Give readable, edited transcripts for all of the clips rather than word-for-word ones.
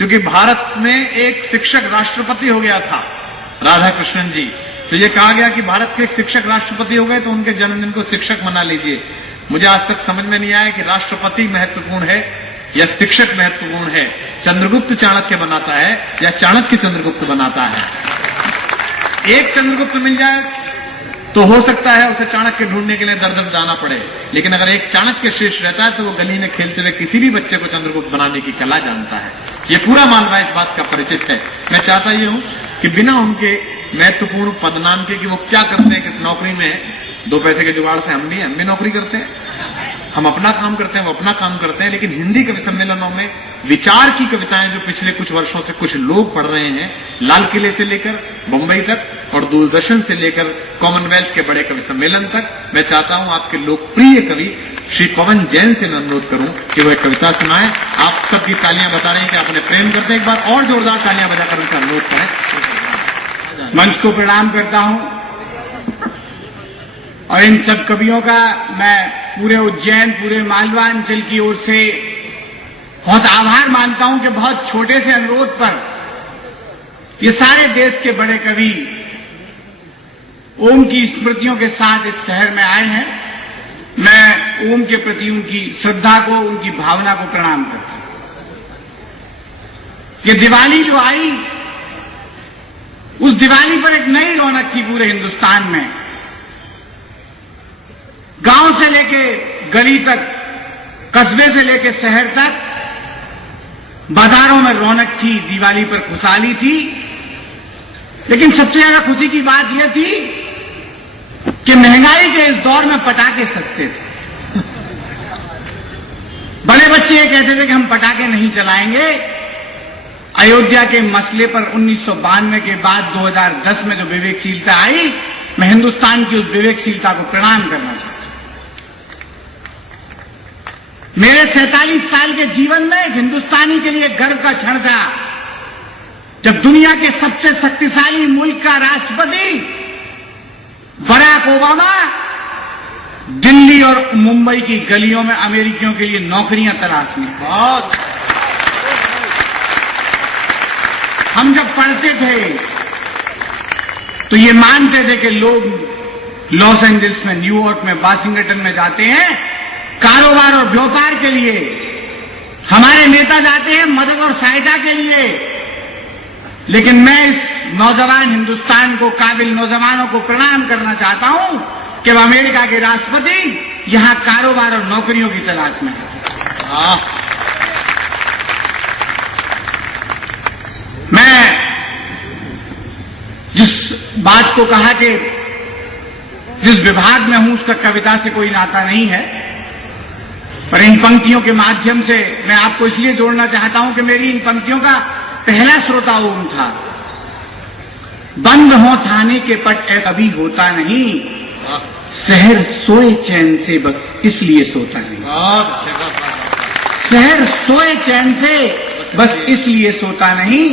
क्योंकि भारत में एक शिक्षक राष्ट्रपति हो गया था, राधा कृष्णन जी, तो ये कहा गया कि भारत के एक शिक्षक राष्ट्रपति हो गए तो उनके जन्मदिन को शिक्षक मना लीजिए। मुझे आज तक समझ में नहीं आया कि राष्ट्रपति महत्वपूर्ण है या शिक्षक महत्वपूर्ण है, चंद्रगुप्त चाणक्य बनाता है या चाणक्य चंद्रगुप्त बनाता है। एक चंद्रगुप्त मिल जाए तो हो सकता है उसे चाणक्य ढूंढने के लिए दर दर जाना पड़े, लेकिन अगर एक चाणक्य शेष रहता है तो वो गली में खेलते हुए किसी भी बच्चे को चंद्रगुप्त बनाने की कला जानता है। ये पूरा मालवा इस बात का परिचित है। मैं चाहता ये हूं कि बिना उनके महत्वपूर्ण पदनाम के कि वो क्या करते हैं, किस नौकरी में, 2 पैसे के जुगाड़ से हम भी नौकरी करते हैं, हम अपना काम करते हैं, वो अपना काम करते हैं। लेकिन हिंदी कवि सम्मेलनों में विचार की कविताएं जो पिछले कुछ वर्षों से कुछ लोग पढ़ रहे हैं, लाल किले से लेकर बंबई तक और दूरदर्शन से लेकर कॉमनवेल्थ के बड़े कवि सम्मेलन तक, मैं चाहता हूं आपके लोकप्रिय कवि श्री पवन जैन से मैं अनुरोध करूं कि वो एक कविता सुनाएं। आप सबकी तालियां बता रही हैं कि आप उन्हें प्रेम करते हैं, एक बार और जोरदार तालियां बजाकर उनका अनुरोध करें। मंच को प्रणाम करता हूं और इन सब कवियों का मैं पूरे उज्जैन, पूरे मालवा अंचल की ओर से बहुत आभार मानता हूं कि बहुत छोटे से अनुरोध पर ये सारे देश के बड़े कवि ओम की स्मृतियों के साथ इस शहर में आए हैं। मैं ओम के प्रति उनकी श्रद्धा को, उनकी भावना को प्रणाम करता हूं। ये दिवाली जो आई, उस दिवाली पर एक नई रौनक थी पूरे हिंदुस्तान में। गांव से लेके गली तक, कस्बे से लेके शहर तक बाजारों में रौनक थी, दिवाली पर खुशहाली थी। लेकिन सबसे ज्यादा खुशी की बात यह थी कि महंगाई के इस दौर में पटाखे सस्ते थे। बड़े बच्चे ये कहते थे कि हम पटाखे नहीं चलाएंगे। अयोध्या के मसले पर 1992 के बाद 2010 में जो विवेकशीलता आई, मैं हिंदुस्तान की उस विवेकशीलता को प्रणाम करना चाहता हूं। मेरे 47 साल के जीवन में एक हिंदुस्तानी के लिए गर्व का क्षण था जब दुनिया के सबसे शक्तिशाली मुल्क का राष्ट्रपति बराक ओबामा दिल्ली और मुंबई की गलियों में अमेरिकियों के लिए नौकरियां तलाशने। हम जब पढ़ते थे तो ये मानते थे कि लोग लॉस एंजल्स में, न्यूयॉर्क में, वाशिंगटन में जाते हैं कारोबार और व्यापार के लिए, हमारे नेता जाते हैं मदद और सहायता के लिए। लेकिन मैं इस नौजवान हिंदुस्तान को, काबिल नौजवानों को प्रणाम करना चाहता हूं कि अमेरिका के राष्ट्रपति यहां कारोबार और नौकरियों की तलाश में हैं। मैं जिस बात को कहा कि जिस विभाग में हूं उसका कविता से कोई नाता नहीं है, पर इन पंक्तियों के माध्यम से मैं आपको इसलिए जोड़ना चाहता हूं कि मेरी इन पंक्तियों का पहला श्रोता ओम था। बंद हो थाने के पट कभी होता नहीं, शहर सोए चैन से बस इसलिए सोता नहीं। शहर सोए चैन से बस इसलिए सोता नहीं,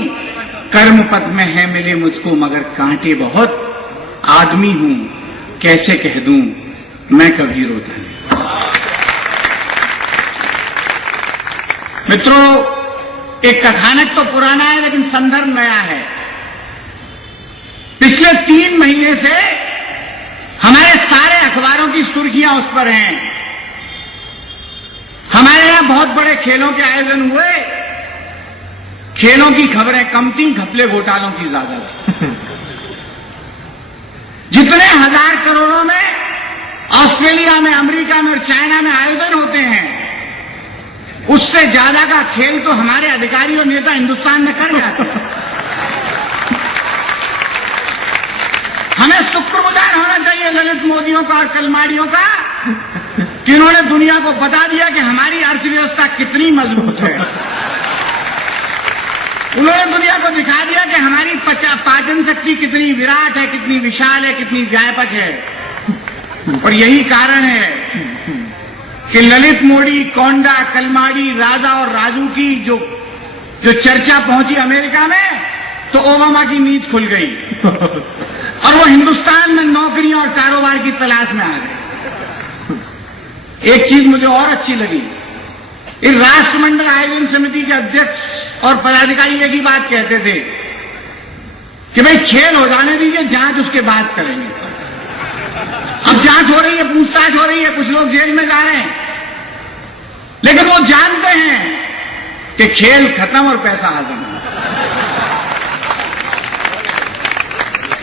कर्म पद में है मिले मुझको मगर कांटे बहुत, आदमी हूं कैसे कह दूं मैं कभी रोता नहीं। मित्रों, एक कथानक तो पुराना है लेकिन संदर्भ नया है। पिछले 3 महीने से हमारे सारे अखबारों की सुर्खियां उस पर हैं। हमारे यहां बहुत बड़े खेलों के आयोजन हुए, खेलों की खबरें कम थी, घपले घोटालों की ज्यादा थी। जितने हजार करोड़ों में ऑस्ट्रेलिया में, अमेरिका में और चाइना में आयोजन होते हैं, उससे ज्यादा का खेल तो हमारे अधिकारी और नेता हिंदुस्तान में कर जाते हैं। हमें शुक्रगुजार होना चाहिए ललित मोदियों का और कलमाड़ियों का कि उन्होंने दुनिया को बता दिया कि हमारी अर्थव्यवस्था कितनी मजबूत है। उन्होंने दुनिया को दिखा दिया कि हमारी पाचन शक्ति कितनी विराट है, कितनी विशाल है, कितनी व्यापक है। और यही कारण है कि ललित मोदी, कोंडा, कलमाड़ी, राजा और राजू की जो चर्चा पहुंची अमेरिका में, तो ओबामा की नींद खुल गई और वो हिंदुस्तान में नौकरियों और कारोबार की तलाश में आ गए। एक चीज मुझे और अच्छी लगी, इस राष्ट्रमंडल आयोजन समिति के अध्यक्ष और पदाधिकारी एक ही बात कहते थे कि भाई खेल हो जाने दीजिए, जांच उसके बाद करेंगे। अब जांच हो रही है, पूछताछ हो रही है, कुछ लोग जेल में जा रहे हैं, लेकिन वो जानते हैं कि खेल खत्म और पैसा हासिल।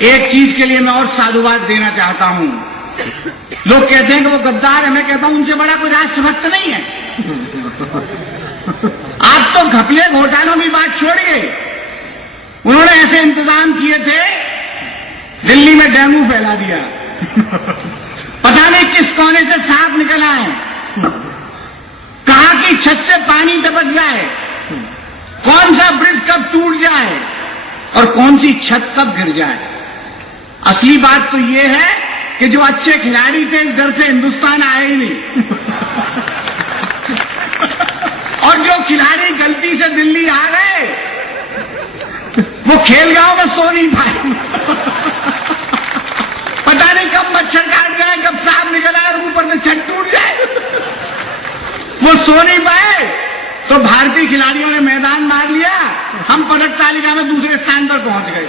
एक चीज के लिए मैं और साधुवाद देना चाहता हूं। लोग कहते हैं कि वो गद्दार है, मैं कहता हूं उनसे बड़ा कोई राष्ट्रभक्त नहीं है। आप तो घपले घोटालों की बात छोड़िए, उन्होंने ऐसे इंतजाम किए थे, दिल्ली में डेंगू फैला दिया, पता नहीं किस कोने से सांप निकल आए, कहां की छत से पानी टपक जाए, कौन सा ब्रिज कब टूट जाए और कौन सी छत कब गिर जाए। असली बात तो ये है कि जो अच्छे खिलाड़ी थे इस डर से हिंदुस्तान आए ही नहीं, और जो खिलाड़ी गलती से दिल्ली आ गए वो खेलगांव में सो नहीं पाए। पता नहीं कब मच्छर काट जाए, कब सांप निकल आए और ऊपर से छत टूट जाए, वो सो नहीं पाए। तो भारतीय खिलाड़ियों ने मैदान मार लिया, हम पदक तालिका में दूसरे स्थान पर पहुंच गए।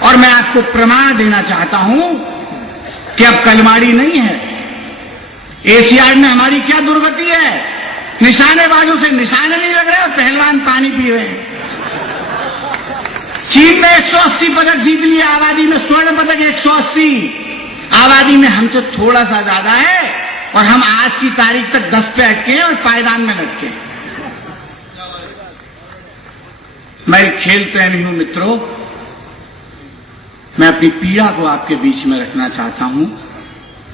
और मैं आपको प्रमाण देना चाहता हूं कि अब कलमाड़ी नहीं है। एशियाड में हमारी क्या दुर्गति है, निशानेबाजों से निशाने नहीं लग रहे और पहलवान पानी पी रहे हैं। चीन में 180 पदक जीत लिए, आबादी में स्वर्ण पदक 180, आबादी में हमसे थोड़ा सा ज्यादा है और हम आज की तारीख तक 10 पे अटके हैं और पायदान में लटके। मैं खेल प्रेमी हूं मित्रों, मैं अपनी पीड़ा को आपके बीच में रखना चाहता हूं।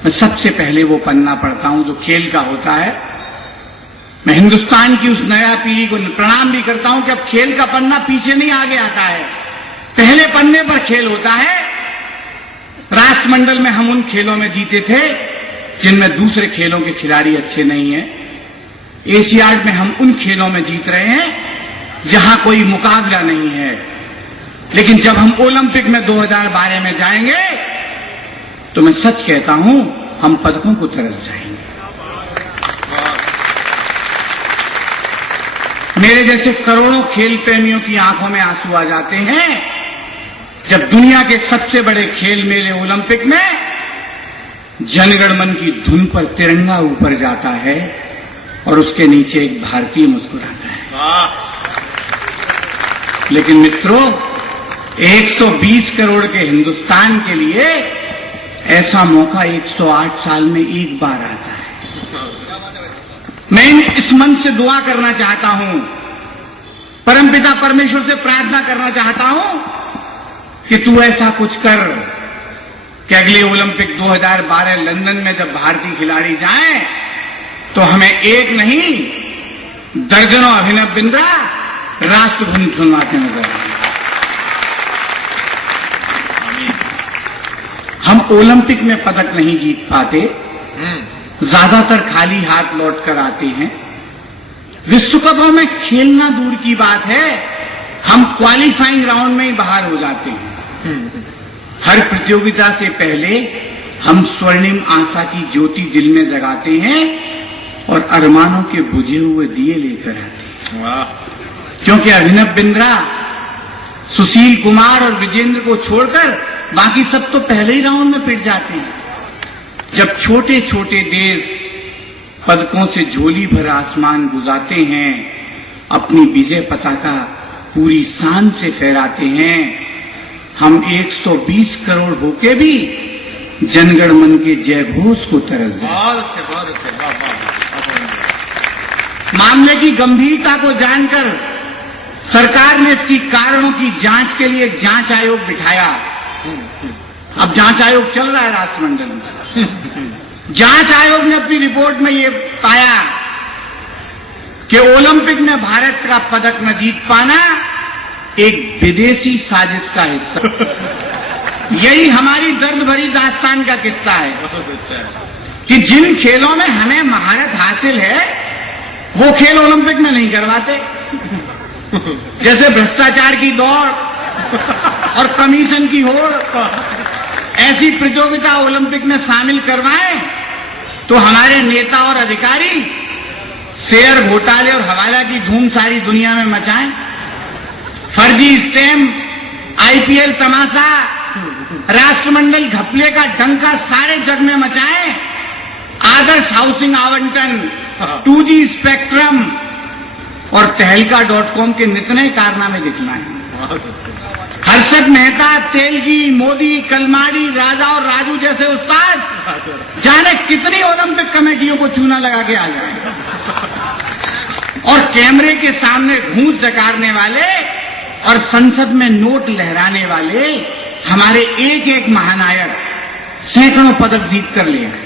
मैं सबसे पहले वो पन्ना पढ़ता हूं जो खेल का होता है। मैं हिंदुस्तान की उस नया पीढ़ी को प्रणाम भी करता हूं कि अब खेल का पन्ना पीछे नहीं आगे आता है, पहले पन्ने पर खेल होता है। राष्ट्रमंडल में हम उन खेलों में जीते थे जिनमें दूसरे खेलों के खिलाड़ी अच्छे नहीं हैं। एशियाड में हम उन खेलों में जीत रहे हैं जहां कोई मुकाबला नहीं है। लेकिन जब हम ओलंपिक में 2012 में जाएंगे तो मैं सच कहता हूं हम पदकों को तरस जाएंगे। मेरे जैसे करोड़ों खेल प्रेमियों की आंखों में आंसू आ जाते हैं जब दुनिया के सबसे बड़े खेल मेले ओलंपिक में जनगण मन की धुन पर तिरंगा ऊपर जाता है और उसके नीचे एक भारतीय मुस्कुराता है। लेकिन मित्रों, 120 करोड़ के हिंदुस्तान के लिए ऐसा मौका 108 साल में एक बार आता है। मैं इस मन से दुआ करना चाहता हूं, परमपिता परमेश्वर से प्रार्थना करना चाहता हूं कि तू ऐसा कुछ कर कि अगले ओलंपिक 2012 लंदन में जब भारतीय खिलाड़ी जाएं तो हमें एक नहीं दर्जनों अभिनव बिंद्रा राष्ट्रधुन सुनवाते नजर आए। हम ओलंपिक में पदक नहीं जीत पाते, ज्यादातर खाली हाथ लौट कर आते हैं। विश्व कपों में खेलना दूर की बात है, हम क्वालिफाइंग राउंड में ही बाहर हो जाते हैं। हर प्रतियोगिता से पहले हम स्वर्णिम आशा की ज्योति दिल में जगाते हैं और अरमानों के बुझे हुए दिए लेकर आते हैं। क्योंकि अभिनव बिंद्रा, सुशील कुमार और विजेंद्र को छोड़कर बाकी सब तो पहले ही राउंड में पिट जाते हैं। जब छोटे छोटे देश पदकों से झोली भर आसमान गुजारते हैं, अपनी विजय पताका पूरी शान से फहराते हैं, हम 120 करोड़ होके भी जनगण मन के जय घोष को तरस जाते। मामले की गंभीरता को जानकर सरकार ने इसकी कारणों की जांच के लिए एक जांच आयोग बिठाया। अब जांच आयोग चल रहा है राष्ट्रमंडल में। जांच आयोग ने अपनी रिपोर्ट में ये पाया कि ओलंपिक में भारत का पदक न जीत पाना एक विदेशी साजिश का हिस्सा। यही हमारी दर्द भरी दास्तान का किस्सा है कि जिन खेलों में हमें महारत हासिल है वो खेल ओलंपिक में नहीं करवाते। जैसे भ्रष्टाचार की दौड़ और कमीशन की होड़, ऐसी प्रतियोगिता ओलंपिक में शामिल करवाएं तो हमारे नेता और अधिकारी शेयर घोटाले और हवाला की धूम सारी दुनिया में मचाएं, फर्जी स्टैम्प, आईपीएल तमाशा, राष्ट्रमंडल घपले का डंका सारे जग में मचाएं, आदर्श हाउसिंग आवंटन, 2G स्पेक्ट्रम और तहलका.com के नित नए कारनामे दिखलाएं। हर्षद मेहता, तेलगी, मोदी, कलमाड़ी, राजा और राजू जैसे उस्ताद जाने कितनी ओलंपिक कमेटियों को चूना लगा के आ जाए और कैमरे के सामने घूंस जकारने वाले और संसद में नोट लहराने वाले हमारे एक एक महानायक सैकड़ों पदक जीत कर ले आए।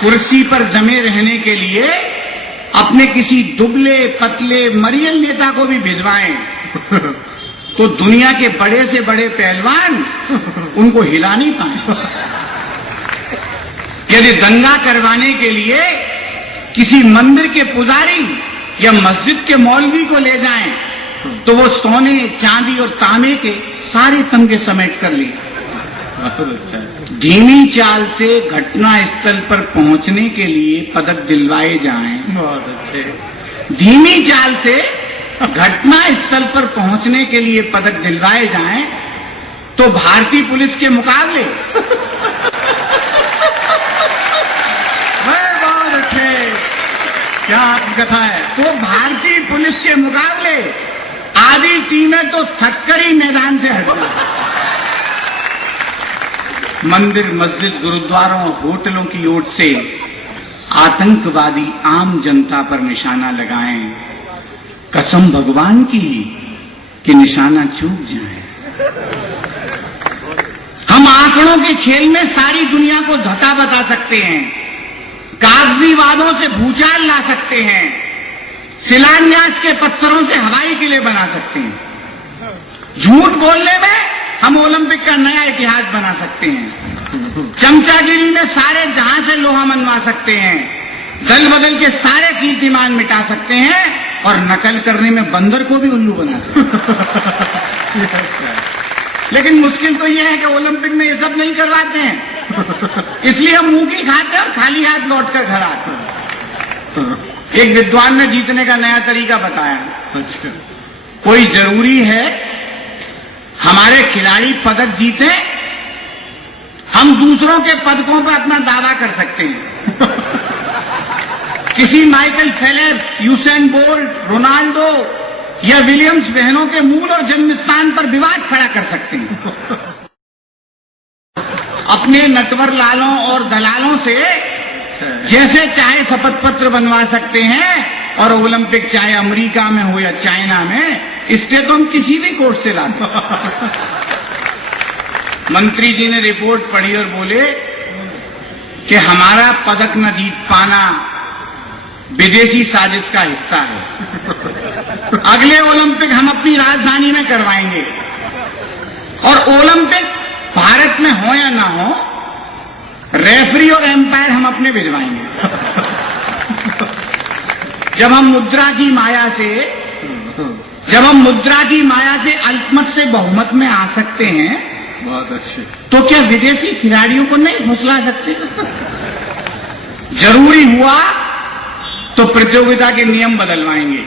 कुर्सी पर जमे रहने के लिए अपने किसी दुबले पतले मरियल नेता को भी भिजवाएं तो दुनिया के बड़े से बड़े पहलवान उनको हिला नहीं पाए। यदि दंगा करवाने के लिए किसी मंदिर के पुजारी या मस्जिद के मौलवी को ले जाएं तो वो सोने, चांदी और तांबे के सारे तमगे समेट कर लिए। धीमी चाल से घटना स्थल पर पहुंचने के लिए पदक दिलवाए जाएं। बहुत अच्छे। धीमी चाल से घटना स्थल पर पहुंचने के लिए पदक दिलवाए जाएं तो भारतीय पुलिस के मुकाबले बहुत अच्छे, क्या कथा है। तो भारतीय पुलिस के मुकाबले आधी टीमें तो थककर ही मैदान से हट जाए। मंदिर, मस्जिद, गुरुद्वारों और होटलों की ओर से आतंकवादी आम जनता पर निशाना लगाएं, कसम भगवान की कि निशाना चूक जाए। हम आंकड़ों के खेल में सारी दुनिया को धता बता सकते हैं, कागजी वादों से भूचाल ला सकते हैं, शिलान्यास के पत्थरों से हवाई किले बना सकते हैं। झूठ बोलने में हम ओलंपिक का नया इतिहास बना सकते हैं। चमचागिरी में सारे जहां से लोहा मनवा सकते हैं, दल बदल के सारे कीर्तिमान मिटा सकते हैं और नकल करने में बंदर को भी उल्लू बना सकते हैं। लेकिन मुश्किल तो यह है कि ओलंपिक में ये सब नहीं करवाते हैं, इसलिए हम मुंह की खाते हैं और खाली हाथ लौट कर घर आते हैं। एक विद्वान ने जीतने का नया तरीका बताया। कोई जरूरी है हमारे खिलाड़ी पदक जीते, हम दूसरों के पदकों पर अपना दावा कर सकते हैं। किसी Michael Phelps, Usain bolt, Ronaldo या विलियम्स बहनों के मूल और जन्म स्थान पर विवाद खड़ा कर सकते हैं। अपने नटवर लालों और दलालों से जैसे चाहे शपथ पत्र बनवा सकते हैं और ओलंपिक चाहे अमेरिका में हो या चाइना में, इससे तो हम किसी भी कोर्ट से लाते। मंत्री जी ने रिपोर्ट पढ़ी और बोले कि हमारा पदक न जीत पाना विदेशी साजिश का हिस्सा है। अगले ओलंपिक हम अपनी राजधानी में करवाएंगे और ओलंपिक भारत में हो या ना हो, रेफरी और एम्पायर हम अपने भिजवाएंगे। जब हम मुद्रा की माया से अल्पमत से बहुमत में आ सकते हैं, बहुत अच्छे, तो क्या विदेशी खिलाड़ियों को नहीं फुसला सकते? जरूरी हुआ तो प्रतियोगिता के नियम बदलवाएंगे,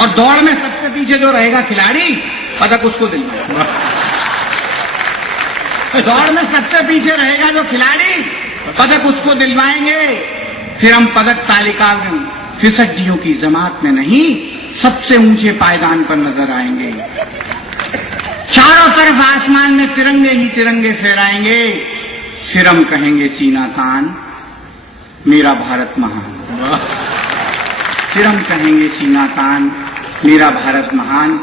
और दौड़ में सबसे पीछे जो रहेगा खिलाड़ी, पदक उसको दिलवाएंगे। दौड़ में सबसे पीछे रहेगा जो खिलाड़ी, पदक उसको दिलवाएंगे। फिर हम पदक तालिका में फिसड्डियों की जमात में नहीं, सबसे ऊंचे पायदान पर नजर आएंगे। चारों तरफ आसमान में तिरंगे ही तिरंगे फहराएंगे। फिर हम कहेंगे सीना तान, मेरा भारत महान। फिर हम कहेंगे सीना तान, मेरा भारत महान।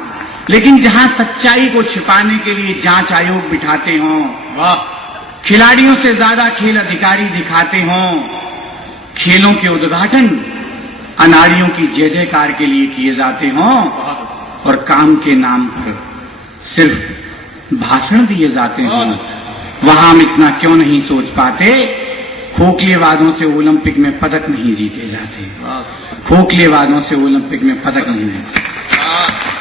लेकिन जहां सच्चाई को छिपाने के लिए जांच आयोग बिठाते हों, खिलाड़ियों से ज्यादा खेल अधिकारी दिखाते हों, खेलों के उद्घाटन अनाड़ियों की जय जयकार के लिए किए जाते हों और काम के नाम पर सिर्फ भाषण दिए जाते हों, वहां हम इतना क्यों नहीं सोच पाते? खोखले वादों से ओलंपिक में पदक नहीं जीते जाते। खोखले वादों से ओलंपिक में पदक नहीं मिलते।